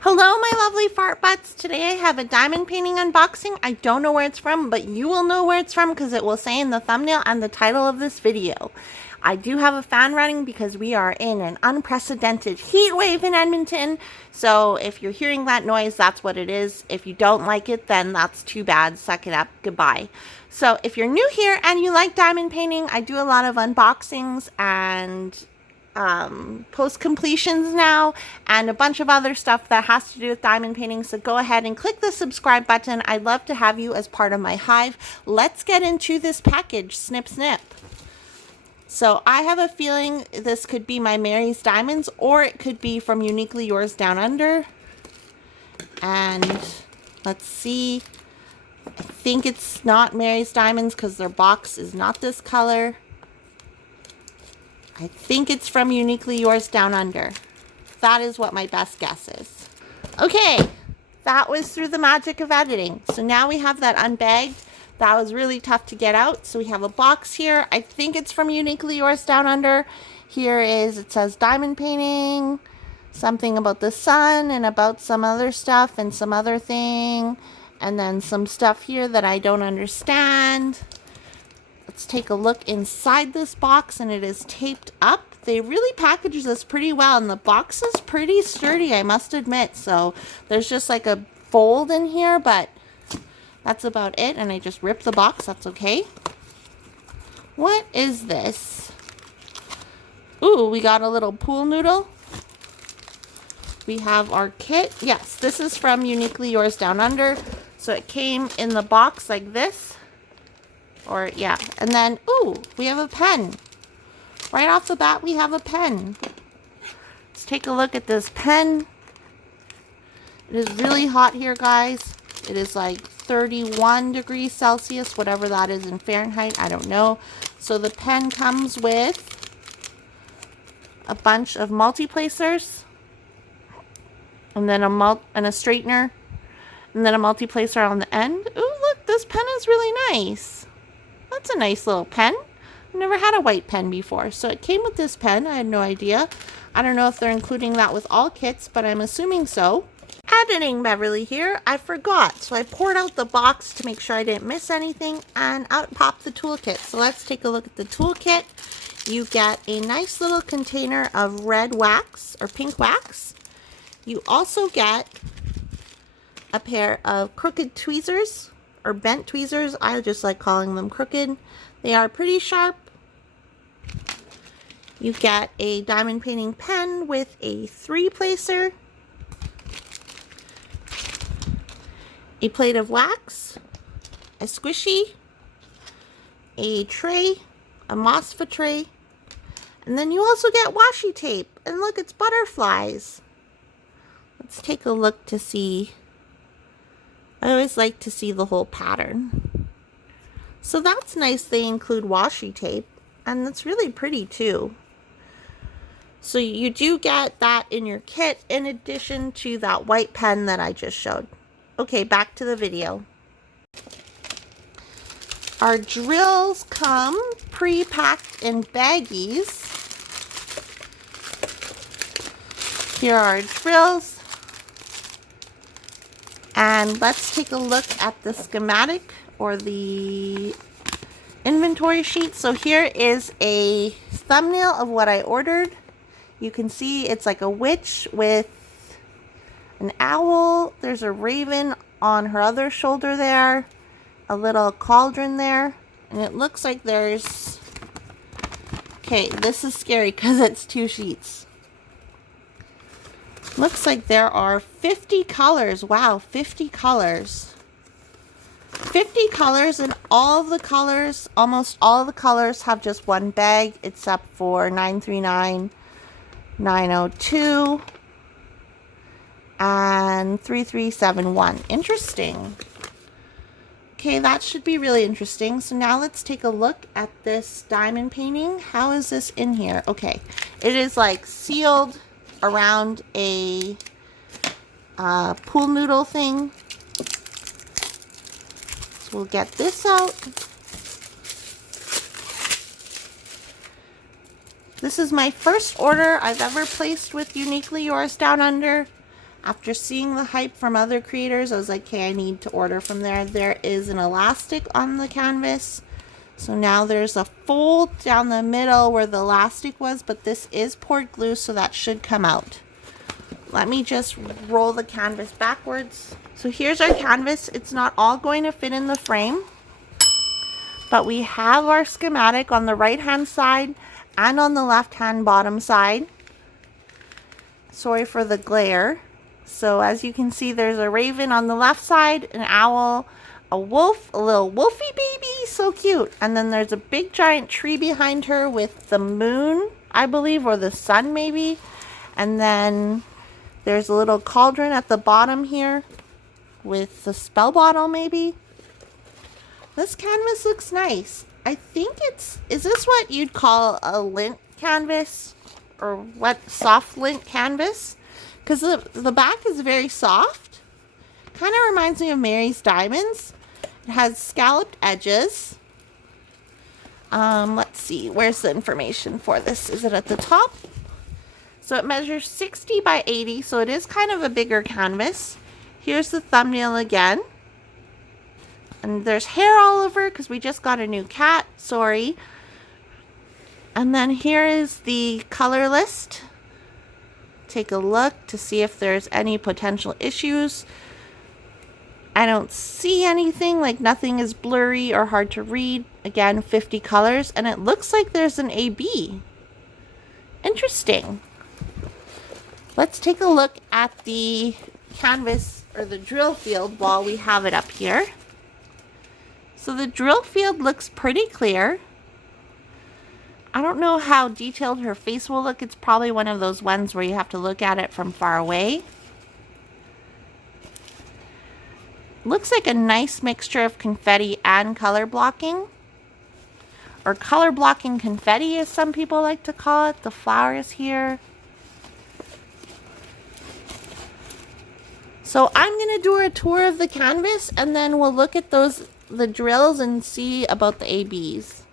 Hello, my lovely fart butts. Today I have a diamond painting unboxing. I don't know where it's from, but you will know where it's from because it will say in the thumbnail and the title of this video. I do have a fan running because we are in an unprecedented heat wave in Edmonton. So if you're hearing that noise, that's what it is. If you don't like it, then that's too bad. Suck it up. Goodbye. So if you're new here and you like diamond painting, I do a lot of unboxings and post completions now and a bunch of other stuff that has to do with diamond painting. So go ahead and click the subscribe button. I'd love to have you as part of my hive. Let's get into this package. Snip, snip. So I have a feeling this could be my Mary's Diamonds, or it could be from Uniquely Yours Down Under. And let's see. I think it's not Mary's Diamonds because their box is not this color. I think it's from Uniquely Yours Down Under. That is what my best guess is. Okay, that was through the magic of editing. So now we have that unbagged. That was really tough to get out. So we have a box here. I think it's from Uniquely Yours Down Under. Here is, it says diamond painting, something about the sun and about some other stuff and some other thing. And then some stuff here that I don't understand. Let's take a look inside this box, and it is taped up. They really packaged this pretty well, and the box is pretty sturdy, I must admit. So there's just like a fold in here, but that's about it. And I just ripped the box. That's okay. What is this? Ooh, we got a little pool noodle. We have our kit. Yes, this is from Uniquely Yours Down Under. So it came in the box like this. Or, yeah. And then, ooh, we have a pen. Right off the bat, we have a pen. Let's take a look at this pen. It is really hot here, guys. It is like 31 degrees Celsius, whatever that is in Fahrenheit. I don't know. So the pen comes with a bunch of multi-placers. And then a straightener. And then a multi-placer on the end. Ooh, look, this pen is really nice. That's a nice little pen. I've never had a white pen before. So it came with this pen. I had no idea. I don't know if they're including that with all kits, but I'm assuming so. Editing Beverly here. I forgot. So I poured out the box to make sure I didn't miss anything, and out popped the toolkit. So let's take a look at the toolkit. You get a nice little container of red wax or pink wax. You also get a pair of crooked tweezers. Or bent tweezers. I just like calling them crooked. They are pretty sharp. You get a diamond painting pen with a 3-placer, a plate of wax, a squishy, a tray, a Mosfa tray, and then you also get washi tape. And look, it's butterflies. Let's take a look to see. I always like to see the whole pattern. So that's nice they include washi tape. And it's really pretty too. So you do get that in your kit in addition to that white pen that I just showed. Okay, back to the video. Our drills come pre-packed in baggies. Here are our drills. And let's take a look at the schematic or the inventory sheet. So here is a thumbnail of what I ordered. You can see it's like a witch with an owl. There's a raven on her other shoulder there. A little cauldron there. And it looks like there's... Okay, this is scary because it's 2 sheets. Looks like there are 50 colors. Wow, 50 colors. 50 colors, and all of the colors, almost all of the colors have just one bag except for 939, 902, and 3371. Interesting. Okay, that should be really interesting. So now let's take a look at this diamond painting. How is this in here? Okay, it is like sealed around a pool noodle thing. So we'll get this out. This is my first order I've ever placed with Uniquely Yours Down Under. After seeing the hype from other creators, I was like, okay, I need to order from there. There is an elastic on the canvas. So now there's a fold down the middle where the elastic was, but this is poured glue, so that should come out. Let me just roll the canvas backwards. So here's our canvas. It's not all going to fit in the frame, but we have our schematic on the right-hand side and on the left-hand bottom side. Sorry for the glare. So as you can see, there's a raven on the left side, an owl, a wolf, a little wolfie baby, so cute. And then there's a big giant tree behind her with the moon, I believe, or the sun maybe. And then there's a little cauldron at the bottom here with the spell bottle maybe. This canvas looks nice. I think is this what you'd call a lint canvas? Or what, soft lint canvas? Because the back is very soft. Kind of reminds me of Mary's Diamonds. It has scalloped edges. Let's see, where's the information for this? Is it at the top? So it measures 60 by 80, so it is kind of a bigger canvas. Here's the thumbnail again. And there's hair all over because we just got a new cat, sorry. And then here is the color list. Take a look to see if there's any potential issues. I don't see anything, like nothing is blurry or hard to read. Again, 50 colors, and it looks like there's an AB. Interesting. Let's take a look at the canvas or the drill field while we have it up here. So the drill field looks pretty clear. I don't know how detailed her face will look. It's probably one of those ones where you have to look at it from far away. Looks like a nice mixture of confetti and color blocking. Or color blocking confetti, as some people like to call it. The flowers here. So I'm going to do a tour of the canvas, and then we'll look at the drills and see about the ABs.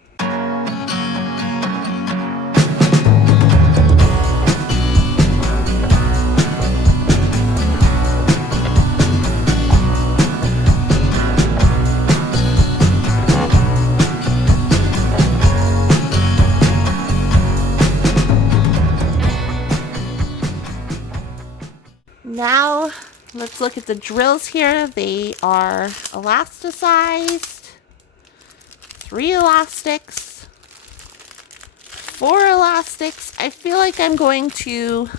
Now, let's look at the drills here. They are elasticized, 3 elastics, 4 elastics. I feel like I'm going to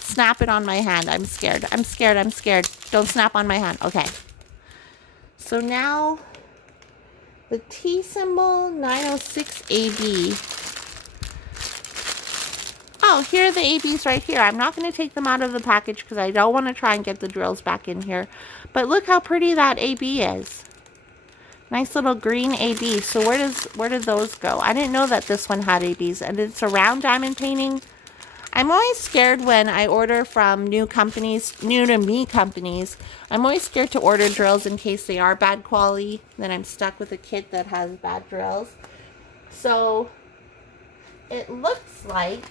snap it on my hand. I'm scared. I'm scared. I'm scared. Don't snap on my hand. Okay. So now the T symbol 906AB. Oh, here are the ABs right here. I'm not going to take them out of the package because I don't want to try and get the drills back in here. But look how pretty that AB is. Nice little green AB. So where did those go? I didn't know that this one had ABs. And it's a round diamond painting. I'm always scared when I order from new to me companies. I'm always scared to order drills in case they are bad quality. Then I'm stuck with a kit that has bad drills. So it looks like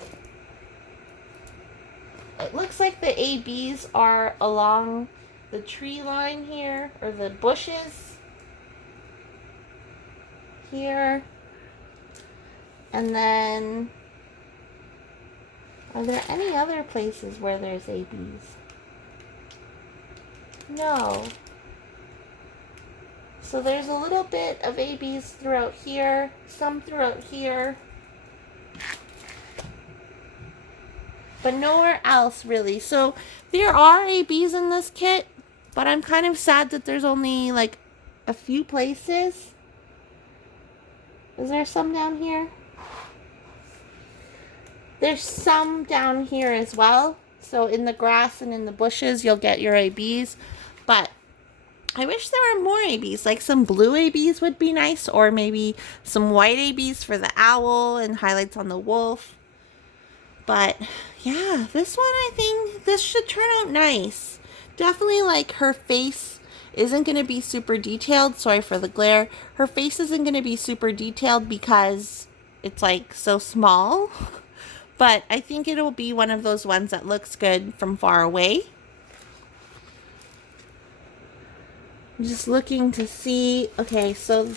the ABs are along the tree line here, or the bushes here. And then, are there any other places where there's ABs? No. So there's a little bit of ABs throughout here, some throughout here. But nowhere else really. So there are ABs in this kit, but I'm kind of sad that there's only like a few places. Is there some down here? There's some down here as well. So in the grass and in the bushes, you'll get your ABs. But I wish there were more ABs. Like some blue ABs would be nice, or maybe some white ABs for the owl and highlights on the wolf. But yeah, this one, I think this should turn out nice. Definitely, like, her face isn't going to be super detailed. Sorry for the glare. Her face isn't going to be super detailed because it's like so small. But I think it'll be one of those ones that looks good from far away. I'm just looking to see. Okay, so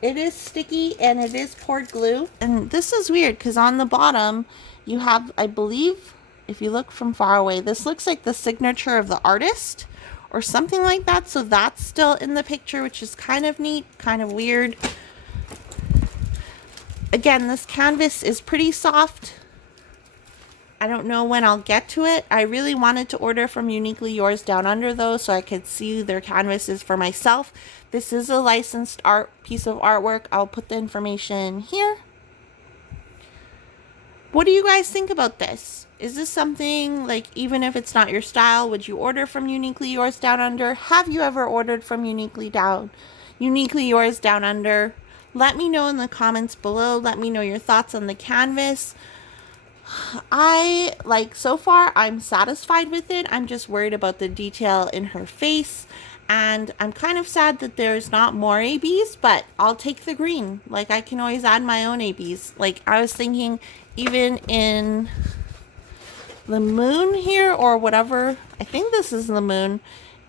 it is sticky and it is poured glue. And this is weird because on the bottom you have, I believe, if you look from far away, this looks like the signature of the artist or something like that. So that's still in the picture, which is kind of neat, kind of weird. Again, this canvas is pretty soft. I don't know when I'll get to it. I really wanted to order from Uniquely Yours Down Under though, so I could see their canvases for myself. This is a licensed art piece of artwork. I'll put the information here. What do you guys think about this? Is this something, like, even if it's not your style, would you order from Uniquely Yours Down Under? Have you ever ordered from Uniquely Yours Down Under? Let me know in the comments below. Let me know your thoughts on the canvas. So far I'm satisfied with it. I'm just worried about the detail in her face, and I'm kind of sad that there's not more ABs, but I'll take the green. Like, I can always add my own ABs. Like, I was thinking even in the moon here or whatever, I think this is the moon,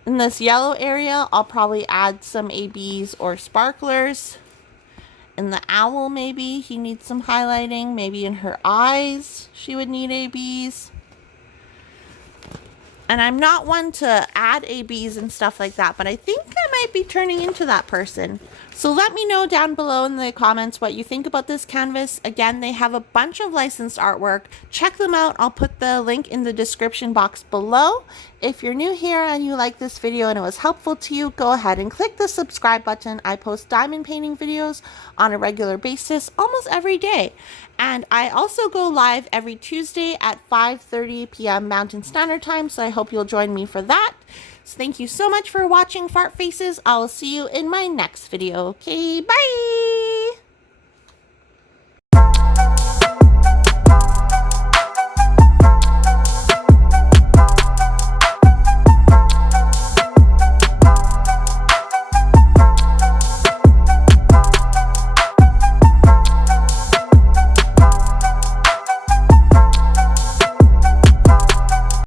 in this yellow area I'll probably add some ABs or sparklers. In the owl, maybe he needs some highlighting. Maybe in her eyes she would need ABs. And I'm not one to add ABs and stuff like that, but I think I might be turning into that person. So let me know down below in the comments what you think about this canvas. Again, they have a bunch of licensed artwork. Check them out. I'll put the link in the description box below. If you're new here and you like this video and it was helpful to you, go ahead and click the subscribe button. I post diamond painting videos on a regular basis almost every day. And I also go live every Tuesday at 5:30 p.m. Mountain Standard Time, so I hope you'll join me for that. So thank you so much for watching, Fart Faces. I'll see you in my next video. Okay, bye!